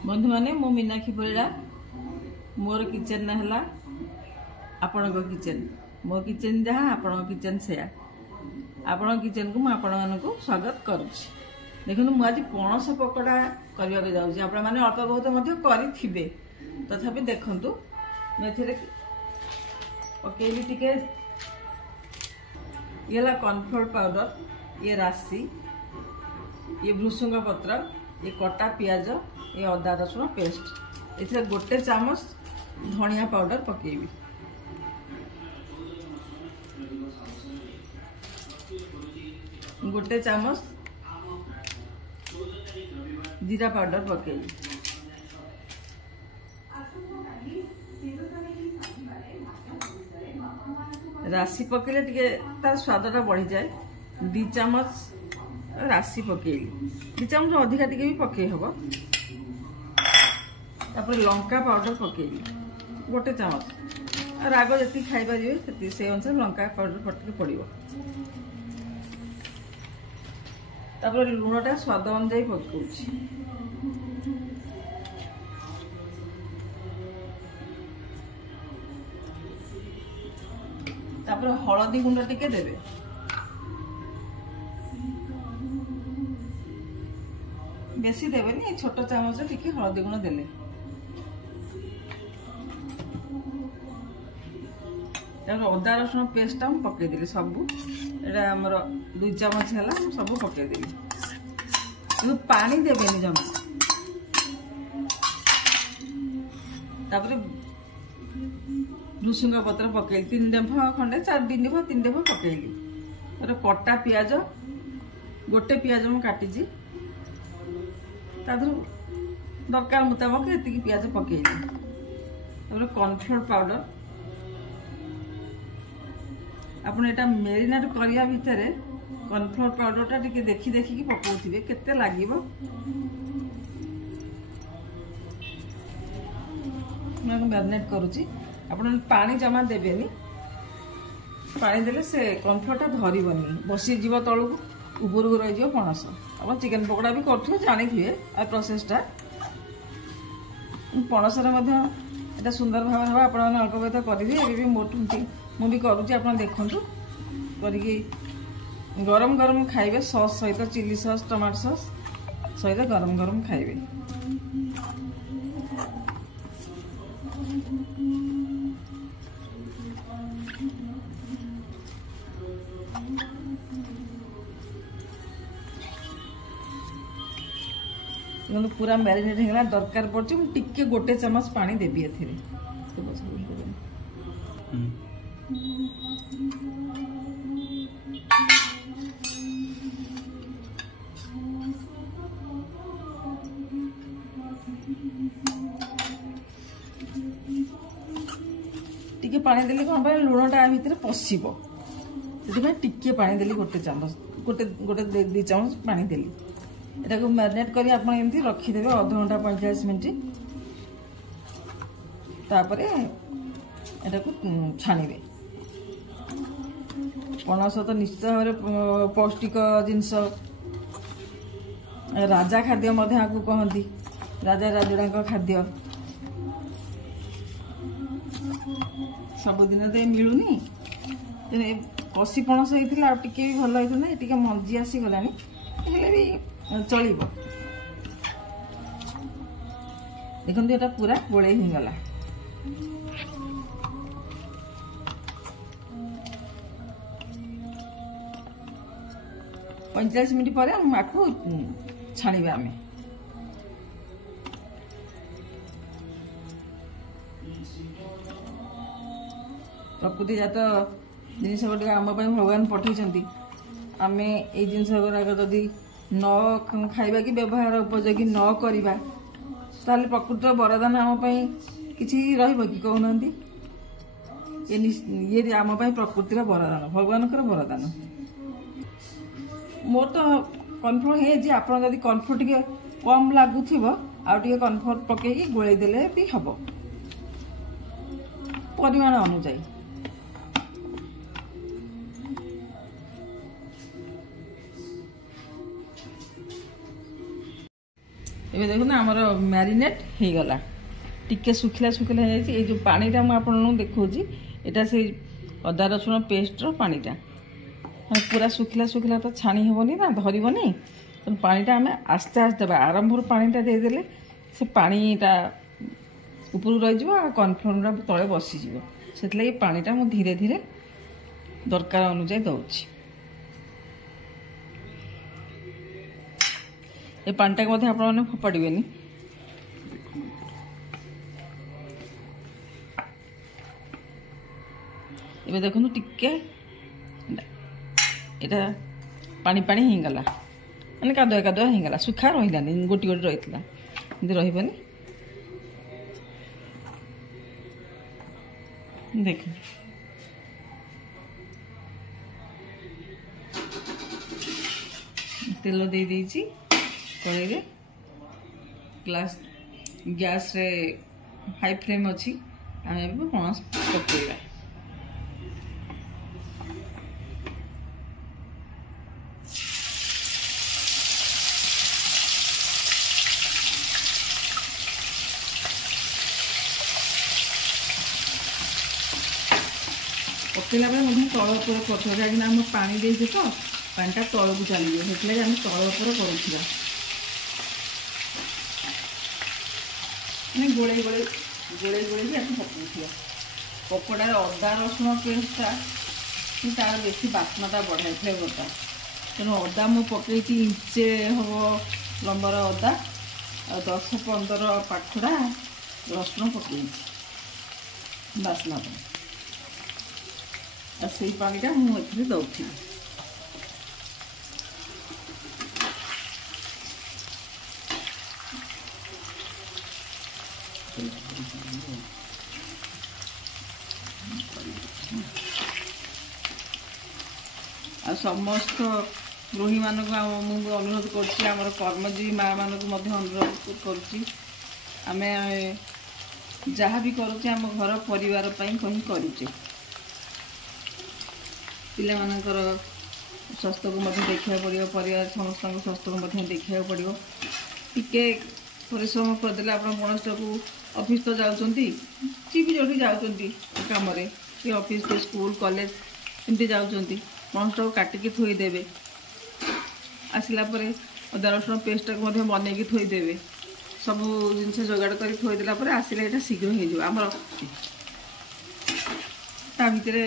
बंधु माने मो मीनाक्षी परिड़ा मोर किचन ना हला आपण किचन मो किचन जहाँ आपण किचन से आपण किचन को मु आपण को स्वागत करुछि। देखो मु आज पणस पकोड़ा करबा के जाउछि। आपण माने अल्प बहुत मध्य करिथिबे तथापि देखंतु मेथरे ओकेली टिके येला कॉर्नफ्लोर पाउडर ये राशि ये भृसुंग पत्र ये कटा पियाज ये अदा रसुण पेस्ट इथे गोटे चामच धनिया पाउडर पकेबी गोटे चामच जीरा पाउडर पकेबी राशि पकेले टिके तार स्वादटा बढ़ी जाए। 2 चामच राशि पकेली 2 चामच अधिका टिके भी पके हबो। तापर लंका पाउडर पकेली गोटे चामच राग जति खाई पारिबे से अनुसार लंका पाउडर पटके पड़िबो। तापर लूणटा स्वाद अनुसार पकौछि। तापर हळदी गुंड टिके देबे बेसी देबेनी छोट चामच टिके हळदी गुंड देले। अदा रसुण पेस्ट हम पकईदेली सबू एटा हमर 2 चामच है सब पकईदेली पानी देवेनि जमा। तापर भृसुंग पत्र पकईली 3 डेंफ खंडे 4 3 डेंफ पकईली। और कटा पियाज गोटे पियाज मु काटिजी दरकार मुताबक ये पियाज पकईली। तापर कॉर्नफ्लोर पाउडर आपण एटा मेरिनेट करिया भितरे कॉर्नफ्लोर पाउडरटा टिके देखि देखि कि पकाउथिबे केते लागिवो। मैं मैरिनेट करूची। आपण पानी जमा देबेनी पानी देले से कॉर्नफ्लोरटा धरिबनी बसी जीव तळु ऊपर को रहि जिवो पणस। आपण चिकन पकोड़ा भी करथु जानि थिए आ प्रोसेसटा पणसरे मध्ये एटा सुंदर भाव हवा। आपण अल्प बहुत करिवे एबी मोटुंती मु भी करूची। आपण देखंतु करिके गरम गरम खाइबे सॉस सहित चिली सॉस टमाटो सॉस सहित गरम गरम खाइबे। पूरा मैरिनेट होगा दरकार पड़े टिके गोटे चामच पानी देवी एथिरे टिके पानी देली कौन पर लुणटा भितर पशिबो से टिके पानी देली गोटे चामच गोटे गोटे 2 चामच पानी देली। एटा को मैरिनेट करी आपण एमती रखी देबे आधा घंटा 45 मिनिट। तापरे एटा को छाणीबे। पणस तो निश्चित भाव पौष्टिक जिनस राजा खाद्य मध्य आकु कहती राजा राजुड़ा खाद्य सबुदिन तो मिलूनी कषि पणस होता टिके भी भल होता टिके मंजी आसीगलानी भी चलिबो। देखो ये पूरा गोले ही गला। पैंतालीस मिनट पर आपको छाणीबे आम। प्रकृति जात जिनस गुड़िक आम भगवान पठे आम ये जिनस गुड़ाक जदि न खाइबा कि व्यवहार उपयोगी न करिबा ताले प्रकृत वरदान आम किछि रहिबो कि कहउना ये आम प्रकृतिर वरदान भगवान वरदान। मोर तो कॉर्नफ्लोर है जे आपण जदि कॉर्नफ्लोर टिके कम लागुथिबो आ टिके कॉर्नफ्लोर पकेई गोळै देले भी हबो परिमाण अनुसार। ଏବେ ଦେଖୁନ ଆମର ମ୍ୟାରିନେଟ୍ ହେଇଗଲା। ଟିକେ ଶୁଖିଲା ଶୁଖିଲା ହେଇଯାଇଛି। ଏଇ ଯେଉଁ ପାଣିଟା ମୁଁ ଆପଣଙ୍କୁ ଦେଖାଉଛି ଏଇଟା ସେଇ ଅଦା ରସୁଣ ପେଷ୍ଟର ପାଣିଟା। ମାନେ ପୁରା ଶୁଖିଲା ଶୁଖିଲା ତ ଛାଣି ହେବନି ନା, ଧରିବନି। ତେଣୁ ପାଣିଟା ଆମେ ଆସ୍ତେ ଆସ୍ତେ ଦେବା। ଆରମ୍ଭରୁ ପାଣିଟା ଦେଇଦେଲେ ସେ ପାଣିଟା ଉପରକୁ ରହିଯିବ ଆଉ କର୍ଣ୍ଣଫ୍ଲୋରଟା ତଳେ ବସିଯିବ। ସେଥିଲାଗି ପାଣିଟା ମୁଁ ଧୀରେ ଧୀରେ ଦରକାର ଅନୁଯାୟୀ ଦେଉଛି। ଏ ପାଣିଟାକୁ ମଧ୍ୟ ଆପଣମାନେ ଫୋପାଡ଼ିବେନି। ଏବେ ଦେଖନ୍ତୁ ଟିକେ ଏଇଟା ପାଣି ପାଣି ହେଇଗଲା, ମାନେ କାଦୁଆ କାଦୁଆ ହେଇଗଲା, ଶୁଖା ରହିଲାନି, ଗୋଟି ଗୋଟି ରହିଥିଲା, ଏମିତି ରହିବନି। ଦେଖନ୍ତୁ ତେଲ ଦେଇ ଦେଇଛି କଡ଼େଇରେ। ଗ୍ୟାସରେ ହାଇ ଫ୍ଲେମ୍ ଅଛି। ଆମେ ଏବେ ପଣସ ପକାଇବା। ପକାଇଲା ବେଳେ ମଧ୍ୟ ତଳ ଉପରେ କରୁଥିବା, କାହିଁକିନା ଆମେ ପାଣି ଦେଇଛୁ ତ ପାଣିଟା ତଳକୁ ଚାଲିଯିବ, ସେଥିଲାଗି ଆମେ ତଳ ଉପରେ କରୁଥିବା। ମାନେ ଗୋଳେଇ ଗୋଳେଇକି ଆମେ ପକାଉଥିବା। ପକୋଡ଼ାରେ ଅଦା ରସୁଣ ପେଷ୍ଟଟା ତାର ବେଶୀ ବାସ୍ନାଟା ବଢ଼ାଏ, ଫ୍ଲେଭରଟା। ତେଣୁ ଅଦା ମୁଁ ପକାଇଛି ଇଞ୍ଚେ ହେବ ଲମ୍ବର ଅଦା ଆଉ 10-15 ପାଖୁଡ଼ା ରସୁଣ ପକାଇଛି ବାସ୍ନା ପାଇଁ। ଆଉ ସେଇ ପାଣିଟା ମୁଁ ଏଥିରେ ଦେଉଥିଲି। ଆଉ ସମସ୍ତ ଗୃହିମାନଙ୍କୁ ମୁଁ ଅନୁରୋଧ କରୁଛି, ଆମର କର୍ମଜୀବୀ ମାଆମାନଙ୍କୁ ମଧ୍ୟ ଅନୁରୋଧ କରୁଛି, ଆମେ ଯାହା ବି କରୁଛେ ଆମ ଘର ପରିବାର ପାଇଁ ହିଁ କରୁଛେ। ପିଲାମାନଙ୍କର ସ୍ୱାସ୍ଥ୍ୟକୁ ମଧ୍ୟ ଦେଖିବାକୁ ପଡ଼ିବ, ପରିବାର ସମସ୍ତଙ୍କ ସ୍ୱାସ୍ଥ୍ୟକୁ ମଧ୍ୟ ଦେଖିବାକୁ ପଡ଼ିବ। ଟିକେ ପରିଶ୍ରମ କରିଦେଲେ ଆପଣ କୌଣସିଟାକୁ ଅଫିସ୍ ତ ଯାଉଛନ୍ତି, ଯିଏ ବି ଯେଉଁଠି ଯାଉଛନ୍ତି କାମରେ, କି ଅଫିସ୍ କି ସ୍କୁଲ କଲେଜ ଏମିତି ଯାଉଛନ୍ତି, କୌଣସିଟାକୁ କାଟିକି ଥୋଇଦେବେ। ଆସିଲା ପରେ ଅଦା ରସୁଣ ପେଷ୍ଟଟାକୁ ମଧ୍ୟ ବନେଇକି ଥୋଇଦେବେ। ସବୁ ଜିନିଷ ଯୋଗାଡ଼ କରି ଥୋଇଦେଲା ପରେ ଆସିଲେ ଏଇଟା ଶୀଘ୍ର ହେଇଯିବ। ଆମର ତା ଭିତରେ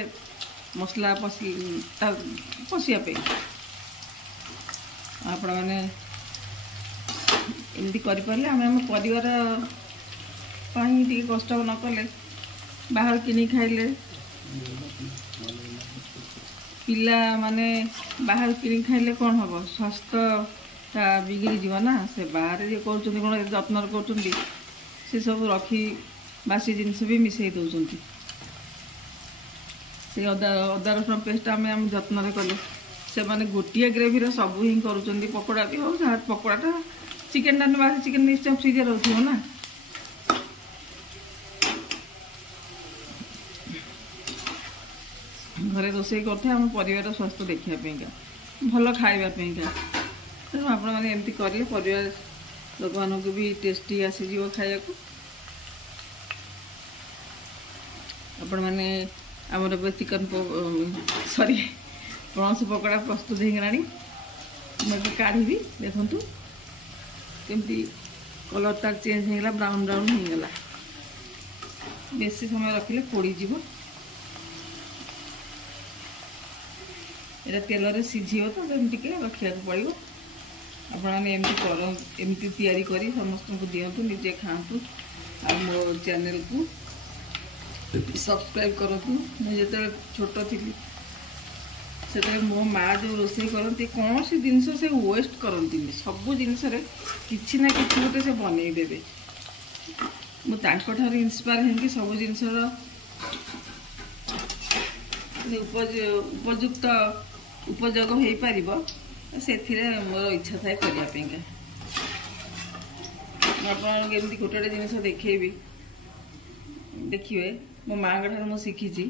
ମସଲା ପଶିବା ପାଇଁ ଆପଣମାନେ ଏମିତି କରିପାରିଲେ ଆମେ ଆମ ପରିବାର ପାଇଁ ଟିକେ କଷ୍ଟ ନ କଲେ, ବାହାରୁ କିଣିକି ଖାଇଲେ ପିଲାମାନେ ବାହାରୁ କିଣିକି ଖାଇଲେ କ'ଣ ହେବ, ସ୍ୱାସ୍ଥ୍ୟଟା ବିଗିଡ଼ିଯିବ ନା। ସେ ବାହାରେ ଯିଏ କରୁଛନ୍ତି କ'ଣ ଯତ୍ନରେ କରୁଛନ୍ତି, ସେସବୁ ରଖି ବାସି ଜିନିଷ ବି ମିଶାଇ ଦେଉଛନ୍ତି। ସେଇ ଅଦା ରସୁଣ ପେଷ୍ଟ ଆମେ ଯତ୍ନରେ କଲେ, ସେମାନେ ଗୋଟିଏ ଗ୍ରେଭିର ସବୁ ହିଁ କରୁଛନ୍ତି। ପକୋଡ଼ା ବି ହଉ, ଯାହା ପକୋଡ଼ାଟା ଚିକେନଟା ବାସି ଚିକେନ ନିଶ୍ଚୟ ଫ୍ରିଜରେ ରହୁଥିବ ନା। ଘରେ ରୋଷେଇ କରୁଥିବା ଆମ ପରିବାର ସ୍ୱାସ୍ଥ୍ୟ ଦେଖିବା ପାଇଁକା, ଭଲ ଖାଇବା ପାଇଁକା। ତେଣୁ ଆପଣମାନେ ଏମିତି କରିଲେ ପରିବାର ଲୋକମାନଙ୍କୁ ବି ଟେଷ୍ଟି ଆସିଯିବ ଖାଇବାକୁ। ଆପଣମାନେ ଆମର ଏବେ ପଣସ ପକୋଡ଼ା ପ୍ରସ୍ତୁତ ହେଇଗଲାଣି। ମୁଁ ଏବେ କାଢ଼ିବି। ଦେଖନ୍ତୁ କେମିତି କଲର୍ଟା ଚେଞ୍ଜ ହେଇଗଲା, ବ୍ରାଉନ୍ ବ୍ରାଉନ୍ ହେଇଗଲା। ବେଶୀ ସମୟ ରଖିଲେ ପୋଡ଼ିଯିବ। ଏଇଟା ତେଲରେ ସିଝିବ ତ ତେଣୁ ଟିକେ ରଖିବାକୁ ପଡ଼ିବ। ଆପଣମାନେ ଏମିତି ତିଆରି କରି ସମସ୍ତଙ୍କୁ ଦିଅନ୍ତୁ, ନିଜେ ଖାଆନ୍ତୁ। ଆଉ ମୋ ଚ୍ୟାନେଲକୁ ସବସ୍କ୍ରାଇବ୍ କରନ୍ତୁ। ମୁଁ ଯେତେବେଳେ ଛୋଟ ଥିଲି ସେତେବେଳେ ମୋ ମାଆ ଯେଉଁ ରୋଷେଇ କରନ୍ତି, କୌଣସି ଜିନିଷ ସେ ୱେଷ୍ଟ କରନ୍ତିନି। ସବୁ ଜିନିଷରେ କିଛି ନା କିଛି ଗୋଟେ ସେ ବନେଇ ଦେବେ। ମୁଁ ତାଙ୍କଠାରୁ ଇନ୍ସପାୟାର ହେଇକି ସବୁ ଜିନିଷର ଉପଯୋଗ ହେଇପାରିବ, ସେଥିରେ ମୋର ଇଚ୍ଛା ଥାଏ କରିବା ପାଇଁକା। ମୁଁ ଆପଣଙ୍କୁ ଏମିତି ଗୋଟେ ଗୋଟେ ଜିନିଷ ଦେଖେଇବି, ଦେଖିବେ ମୋ ମାଆଙ୍କ ଠାରୁ ମୁଁ ଶିଖିଛି।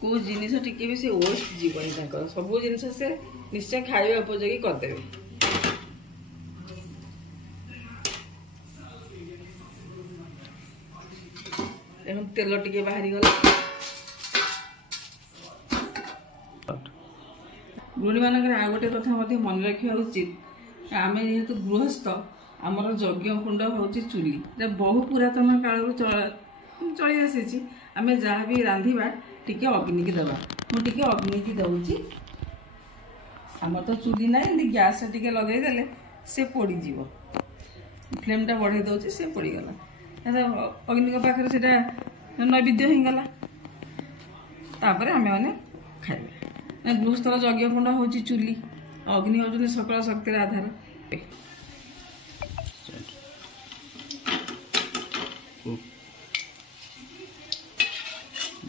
କେଉଁ ଜିନିଷ ଟିକେ ବି ସେ ୱେଷ୍ଟ ଯିବନି, ତାଙ୍କର ସବୁ ଜିନିଷ ସେ ନିଶ୍ଚୟ ଖାଇବା ଉପଯୋଗୀ କରିଦେବେ। देखो तेल टिके बाहरी गला गृहिणी मानक आ गोटे कथा मन रखा उचित आम जेहेतु गृहस्थ आमर यज्ञ कुंड हूँ चूली बहु पुरातन काल चली आसी आम जहाँ भी रांधिबा टिके अग्नि की दबा मुझे अग्नि की दौची आम तो चूली ना गैस टिके लगेदेले से पोड़ीज फ्लेमटा बढ़े दौर से पोड़गला अग्नि पाखे से नैवेद्य होगला तापर आम मैंने खाइबा गृहस्थ यज्ञ कुंड हूँ चूली अग्नि हूँ सकल शक्तिर आधार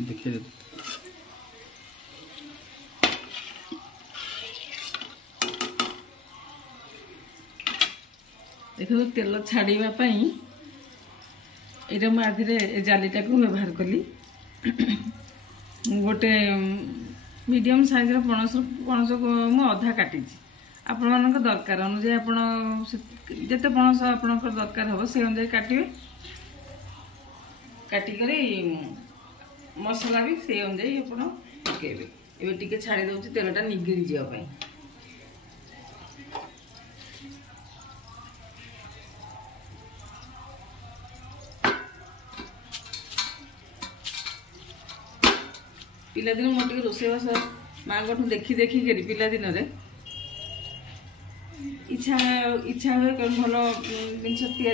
देखिए देखो तेल छाड़ापी यहाँ मुझे जालीटा को व्यवहार कली गोटे मीडियम साइज पणस पणस को मु अधा काटी आपण मान दरकार अनुजाई आपते पणस आपण दरकार हम से अनुजाई काटे काटिक मसला भी से अनुजाई आप पकेबे एवं टिके छाड़ी दौर तेलटा निगड़ी जावाई पिलादिन मोटे रोषेबास माँ को देखी देखी करी पिलादिन इच्छा इच्छा हुए भल जिनस या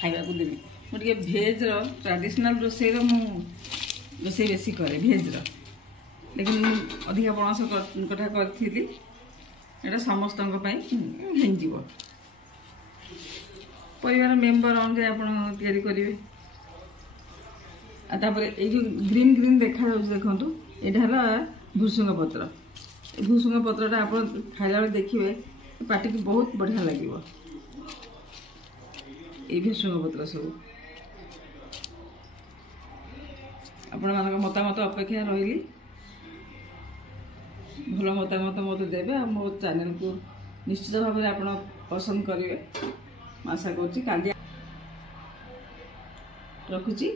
खावा देवी मुझे भेज ट्रेडिशनल रोषे रोषे बेसी करे भेज लेकिन अधिका पणस कथा करी एटा समस्त परिवार मेम्बर अनुजाई आप करेंगे ये जो ग्रीन ग्रीन देखा देखु यहाँ भूसुंग पत्र भूसुंग पत्रटा आप खाला बेले देखिए पार्टी की बहुत बढ़िया लगे ये भूसुंग पत्र सब आपण मान मतामत अपेक्षा रही भल मतामत मत देवे और मो चैनल को निश्चित भाव में आप पसंद करेंगे आशा कर रखुची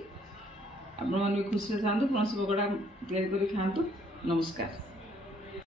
आपण मैंने खुशी था पणस पकड़ा तैयारी कर खातु नमस्कार।